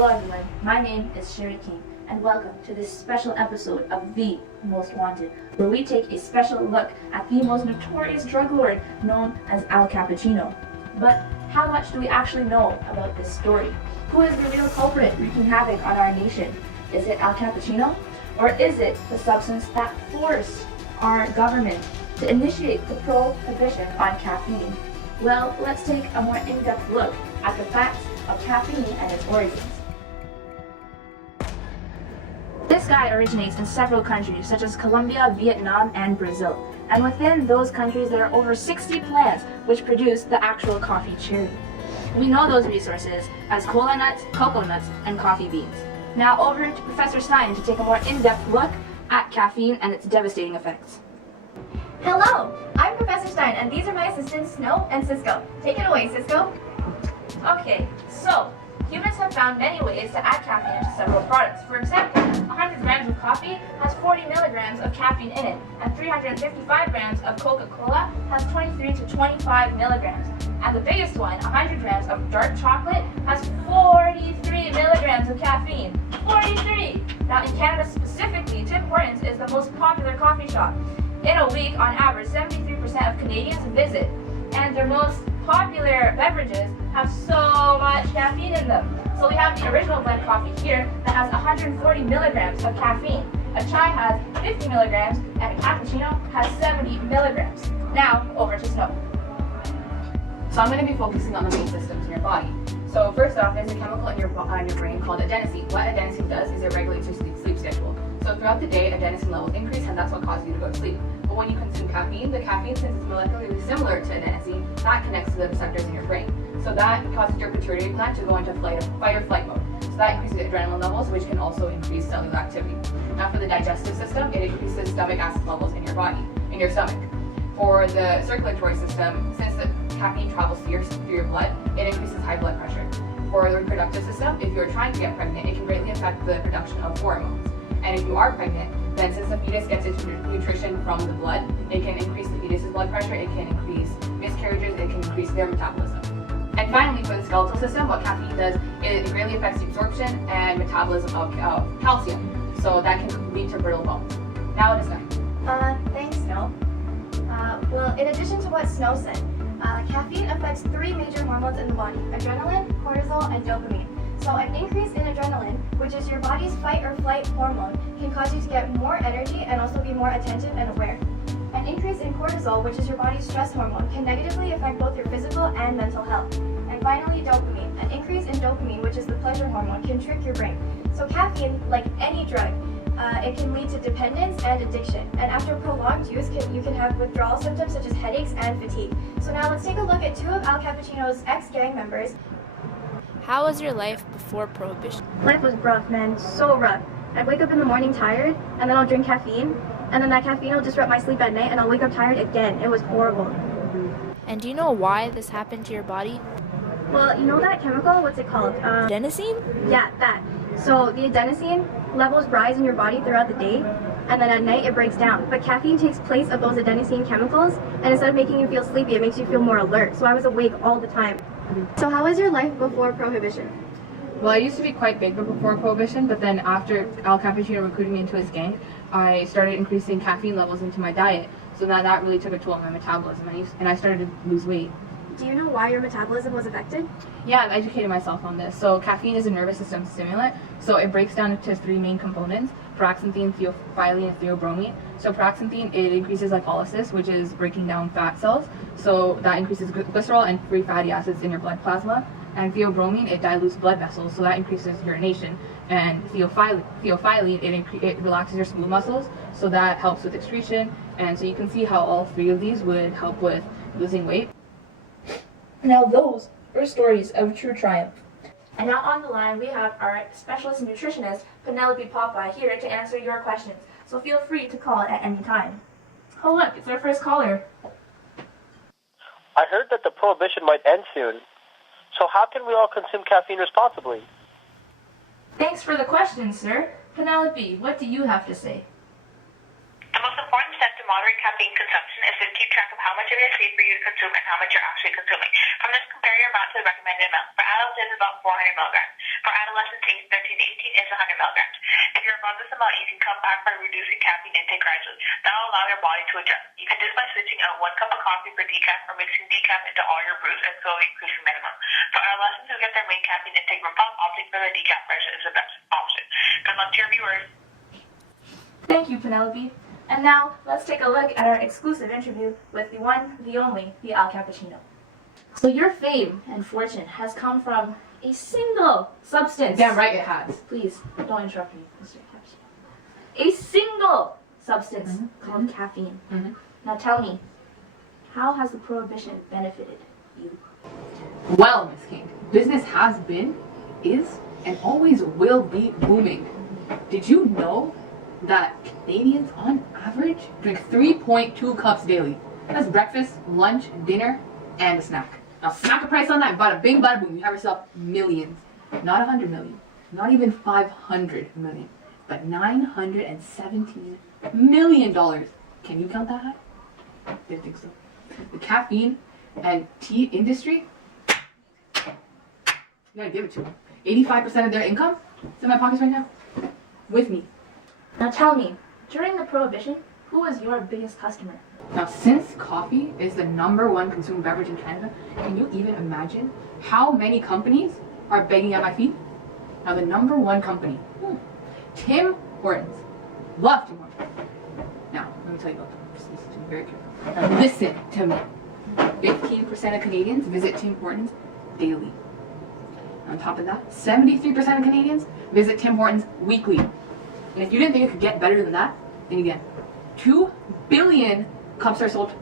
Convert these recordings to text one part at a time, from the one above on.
Hello everyone, my name is Sherry King, and welcome to this special episode of The Most Wanted, where we take a special look at the most notorious drug lord known as Al Cappuccino. But how much do we actually know about this story? Who is the real culprit wreaking havoc on our nation? Is it Al Cappuccino? Or is it the substance that forced our government to initiate the prohibition on caffeine? Well, let's take a more in-depth look at the facts of caffeine and its origins. This guy originates in several countries such as Colombia, Vietnam, and Brazil. And within those countries there are over 60 plants which produce the actual coffee cherry. We know those resources as cola nuts, cocoa nuts, and coffee beans. Now over to Professor Stein to take a more in-depth look at caffeine and its devastating effects. Hello, I'm Professor Stein, and these are my assistants Snow and Cisco. Take it away, Cisco. Okay, so humans have found many ways to add caffeine to several products. For example, 100 grams of coffee has 40 milligrams of caffeine in it, and 355 grams of Coca-Cola has 23 to 25 milligrams. And the biggest one, 100 grams of dark chocolate, has 43 milligrams of caffeine. 43! Now in Canada specifically, Tim Hortons is the most popular coffee shop. In a week, on average, 73% of Canadians visit, and their most popular beverages have so much caffeine in them. So we have the original blend coffee here that has 140 milligrams of caffeine. A chai has 50 milligrams, and a cappuccino has 70 milligrams. Now, over to Snow. So I'm going to be focusing on the main systems in your body. So first off, there's a chemical in your brain called adenosine. What adenosine does is it regulates your sleep schedule. So throughout the day, adenosine levels increase, and that's what causes you to go to sleep. But when you consume caffeine, the caffeine, since it's molecularly similar to adenosine, that connects to the receptors in your brain. So that causes your pituitary gland to go into fight or flight mode. So that increases adrenaline levels, which can also increase cellular activity. Now for the digestive system, it increases stomach acid levels in your body, in your stomach. For the circulatory system, since the caffeine travels through your blood, it increases high blood pressure. For the reproductive system, if you're trying to get pregnant, it can greatly affect the production of hormones. And if you are pregnant, then since the fetus gets its nutrition from the blood, it can increase the fetus's blood pressure, it can increase miscarriages, it can increase their metabolism. And finally, for the skeletal system, what caffeine does is it greatly affects the absorption and metabolism of calcium. So that can lead to brittle bones. Now it is done. Thanks, Snow. Well, in addition to what Snow said, caffeine affects three major hormones in the body: adrenaline, cortisol, and dopamine. So an increase in adrenaline, which is your body's fight or flight hormone, can cause you to get more energy and also be more attentive and aware. An increase in cortisol, which is your body's stress hormone, can negatively affect both your physical and mental health. And finally, dopamine. An increase in dopamine, which is the pleasure hormone, can trick your brain. So caffeine, like any drug, it can lead to dependence and addiction. And after prolonged use, you can have withdrawal symptoms such as headaches and fatigue. So now let's take a look at two of Al Cappuccino's ex-gang members. How was your life before Prohibition? Life was rough, man, so rough. I'd wake up in the morning tired, and then I'll drink caffeine, and then that caffeine will disrupt my sleep at night, and I'll wake up tired again. It was horrible. And do you know why this happened to your body? Well, you know that chemical? What's it called? Adenosine? Yeah, that. So the adenosine levels rise in your body throughout the day, and then at night it breaks down. But caffeine takes place of those adenosine chemicals, and instead of making you feel sleepy, it makes you feel more alert. So I was awake all the time. So how was your life before Prohibition? Well, I used to be quite big before Prohibition, but then after Al Cappuccino recruited me into his gang, I started increasing caffeine levels into my diet. So now that really took a toll on my metabolism, and I started to lose weight. Do you know why your metabolism was affected? Yeah, I've educated myself on this. So caffeine is a nervous system stimulant. So it breaks down into three main components: paraxanthine, theophylline, and theobromine. So paraxanthine, it increases lipolysis, which is breaking down fat cells. So that increases glycerol and free fatty acids in your blood plasma. And theobromine, it dilutes blood vessels, so that increases urination. And theophylline, it relaxes your smooth muscles, so that helps with excretion. And so you can see how all three of these would help with losing weight. Now those were stories of true triumph. And now on the line we have our specialist nutritionist, Penelope Popeye, here to answer your questions. So feel free to call at any time. Oh look, it's our first caller. I heard that the prohibition might end soon. So how can we all consume caffeine responsibly? Thanks for the question, sir. Penelope, what do you have to say? The most important step to moderate caffeine consumption is to keep track of how much of it is safe for you to consume and how much you're actually consuming. From this, compare your amount to the recommended amount. For adults, it is about 400 milligrams. For adolescents, adolescent age 13 to 18 is 100 milligrams. If you're above this amount, you can cut back by reducing caffeine intake gradually. That will allow your body to adjust. You can do this by switching out 1 cup of coffee for decaf or mixing decaf into all your brews and slowly increasing minimum. For adolescents who get their main caffeine intake from pop, opting for the decaf version is the best option. Good luck to your viewers. Thank you, Penelope. And now, let's take a look at our exclusive interview with the one, the only, the Al Cappuccino. So your fame and fortune has come from a single substance. Damn right it has. Please, don't interrupt me, Mr. Cappuccino. A single substance called caffeine. Now tell me, how has the Prohibition benefited you? Well, Miss King, business has been, is, and always will be booming. Did you know that Canadians on average drink 3.2 cups daily? That's breakfast, lunch, dinner, and a snack. Now smack a price on that, bada bing, bada boom, you have yourself millions. Not 100 million, not even 500 million, but $917 million. Can you count that high? Didn't think so. The caffeine and tea industry, you gotta give it to them. 85% of their income is in my pockets right now. With me. Now tell me, during the Prohibition, who was your biggest customer? Now, since coffee is the #1 consumed beverage in Canada, can you even imagine how many companies are begging at my feet? Now, the #1 company, Tim Hortons. Love Tim Hortons. Now, let me tell you about them. Just listen to me very carefully. Now, listen to me. 15% of Canadians visit Tim Hortons daily. On top of that, 73% of Canadians visit Tim Hortons weekly. And if you didn't think it could get better than that, then again, 2 billion cups are sold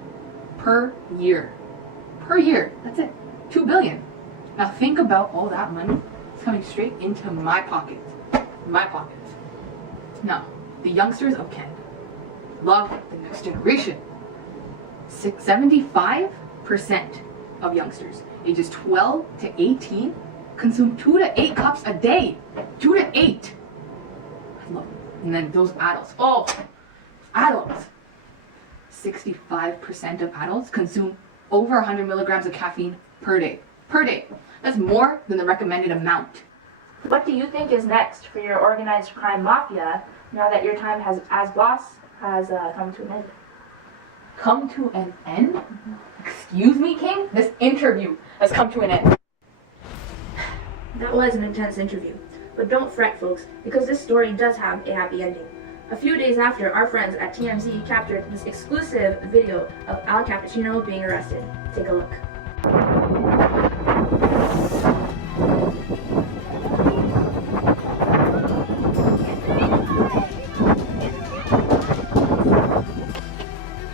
per year. Per year, that's it. 2 billion. Now think about all that money. It's coming straight into my pockets. My pockets. Now, the youngsters of Canada love the next generation. 75% of youngsters ages 12 to 18 consume 2 to 8 cups a day. 2 to 8. I love it. And then those adults. Oh, adults. 65% of adults consume over 100 milligrams of caffeine per day. Per day. That's more than the recommended amount. What do you think is next for your organized crime mafia now that your time as boss has come to an end? Come to an end? Excuse me, King? This interview has come to an end. That was an intense interview. But don't fret, folks, because this story does have a happy ending. A few days after, our friends at TMZ captured this exclusive video of Al Cappuccino being arrested. Take a look.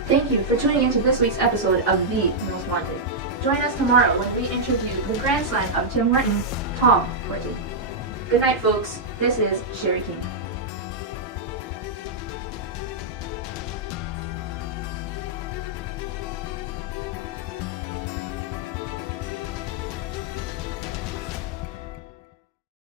Thank you for tuning into this week's episode of The Most Wanted. Join us tomorrow when we interview the grandson of Tim Hortons, Tom Hortons. Good night, folks. This is Sherry King.